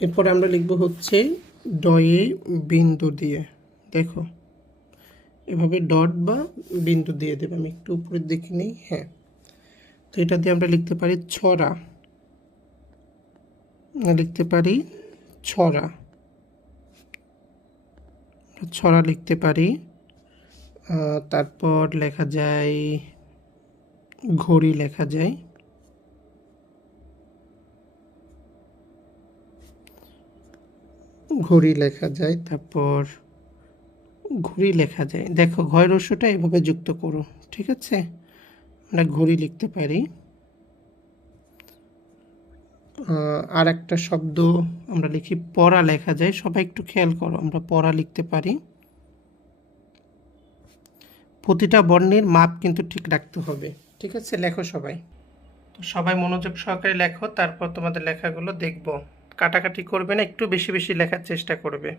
এরপর আমরা লিখব হচ্ছে ডয়ে বিন্দু দিয়ে। দেখো, এভাবে ডট বা বিন্দু দিয়ে দেবে। আমি একটু উপরের দিকে নিই হ্যাঁ। তো এটা দিয়ে আমরা লিখতে পারি ছড়া। লিখতে পারি ছড়া। ছড়া লিখতে পারি তারপর লেখা যায়, ঘড়ি লেখা যায়। ঘড়ি লেখা যায়। তারপর ঘড়ি লেখা যায়। দেখো, ঘয় রস্যটা এভাবে যুক্ত করো, ঠিক আছে? আমরা ঘড়ি লিখতে পারি। আর একটা শব্দ আমরা লিখি, পড়া লেখা যায়। সবাই একটু খেয়াল করো, আমরা পড়া লিখতে পারি। প্রতিটা বর্ণের মাপ কিন্তু ঠিক রাখতে হবে, ঠিক আছে? লেখো সবাই। তো সবাই মনোযোগ সহকারে লেখো, তারপর তোমাদের লেখাগুলো দেখব। কাটাকাটি করবে না একটু বেশি বেশি লেখার চেষ্টা করবে।